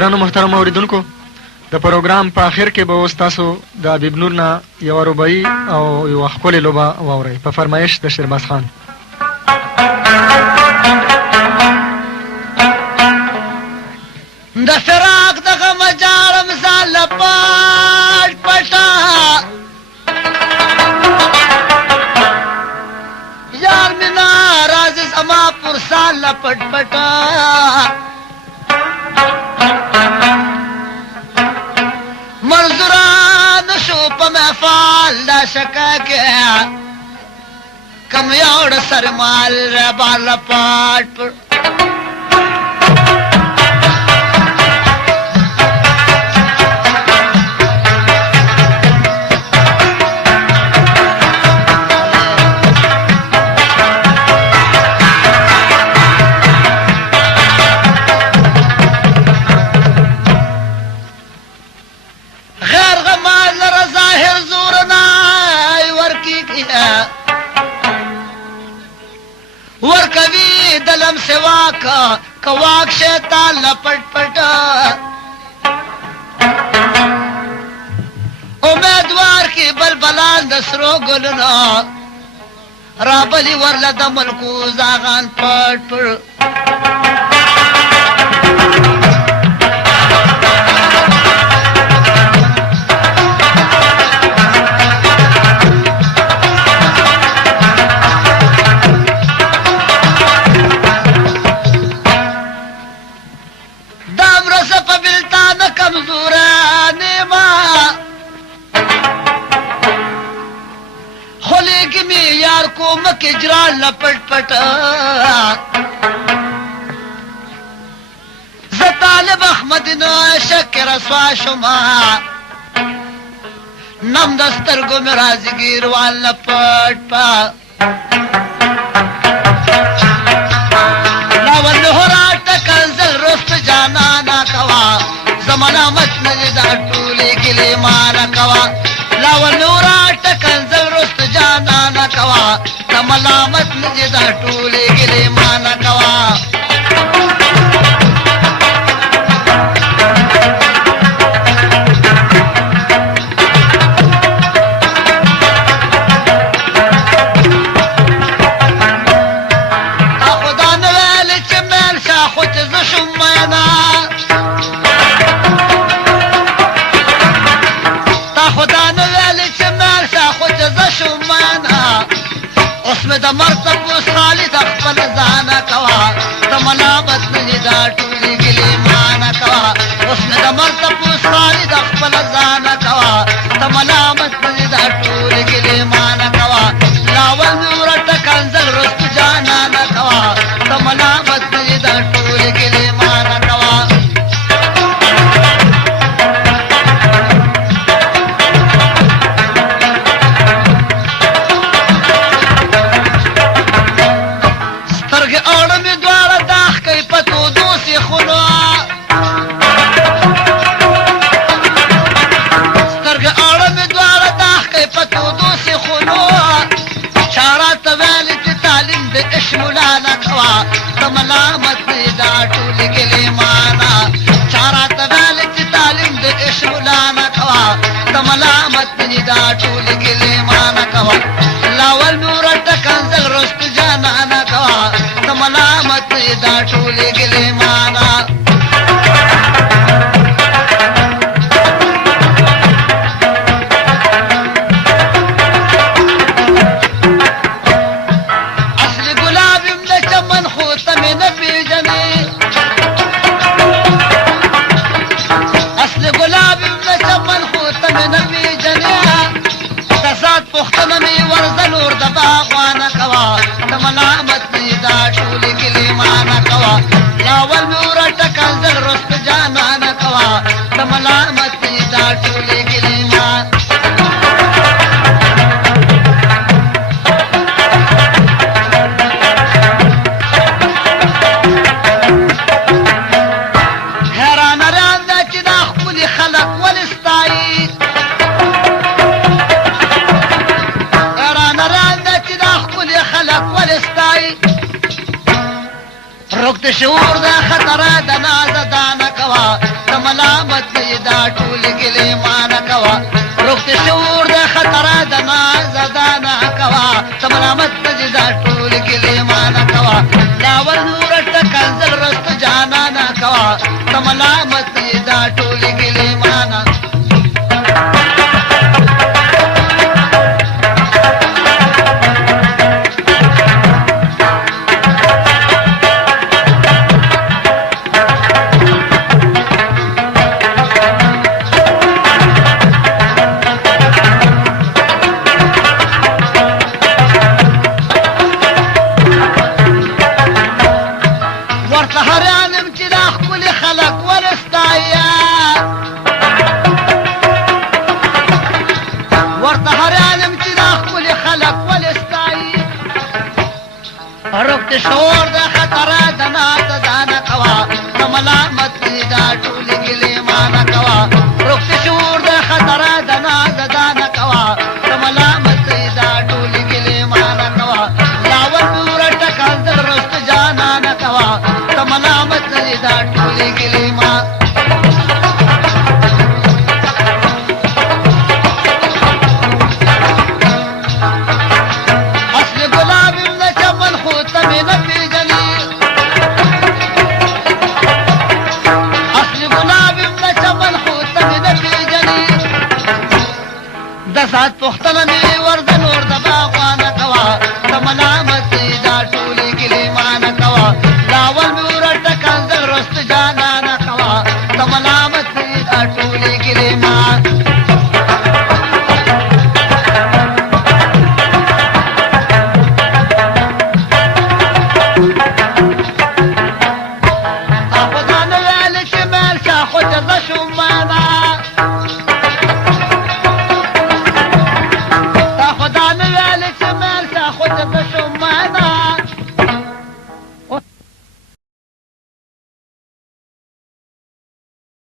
ګرانو محترم اوریدونکو د پروګرام په اخر کې به اوس تاسو د حبیب نور نه یوه رباعي او یوه ښکلې لوبه واورئ په فرمایش د شیرباز خان. د فراق دغه مجال مثال پټ پټا یار مینا راز زما پر سال پټ پټا منظوران شو په محفال دا شکا کې کم یوړ سرمال بال پټ پټ ورکوی دلم سوا کا کواک شیطان لپٹ پٹا امیدوار کی بلبلان دسرو گلنا رابلی ورل د ملکو زاغان پٹ پٹ کجرال لپٹ پٹ ز طالب احمد نو شکر رسوا شما نم دستر گو مرازگیر وال لپٹ پا راول نهرات کنزل رست جانانا کوا زمانا مت نجد اٹولی کلی مانا کوا راول نهرات کنزل رست جانانا کوا ملامت نجدا ټولې ګلې مانا کوا تا خدا نه ویل چې مېل شا خو چې زه شم مینا تا خدا نه ویل چې مېل شا خو چې زه شم مینا اوس مې د مرتب اوس خالي د خپل ځانه کوا د ملامت نه دا ټولې ګلې مانه کوا اوس مې د مرتب اوس خالي د خپل ځانه کوا د ملامت نه دا ټولې ګلې مانه کوا لاول مې ورته کنزل رست جانانه کوا د ملامت نه دا ټولې ګلې مانه کوا مولانا کوا د ملامت دا ټولې ګلې مانا چارا تبال چې تعلیم د عشق مولانا کوا د ملامت دا ټولې ګلې مانا کوا لاول نور ټکنزل رست جانانا کوا د ملامت دا ټولې ګلې مانا پختنه می ورزه نور د باغوانه کوا د ملامت دا ټولې ګلې مانه کوا لاول مې ورته کنزل رست جانانه کوا د ملامت دا ټولې ګلې مانه حیرانه رانده چې دا ښکلي خلق ولې ستایي خلق ولستای روکت شعور د خطر د نازدانه کوا ته ملامت نه دا ټول ګلیمان کوا روکت شعور د خطر د نازدانه کوا ته ملامت نه دا ټول ګلیمان کوا لاول نور ټکنزل رست جانانا کوا ته ملامت نه دا ټول ګلیمان روکت شعور د خطر د نازدانه کوا ته ملامت نه دا ټول ګلیمان کوا روکت شعور د خطر د نازدانه کوا ته ملامت نه دا ټول ګلیمان کوا لاول نور ټکنزل رست جانانه کوا ته ملامت نه دا ټول ګلیمان سات پختنه می ورد نور د باغوانه کوا ته ملامت دا ټول ګلیمان کوا لاول می ورټ کنزل رست جانانه کوا ته ملامت دا ټول ګلیمان اخو ځان ویل چې مال شاخو ته شومانا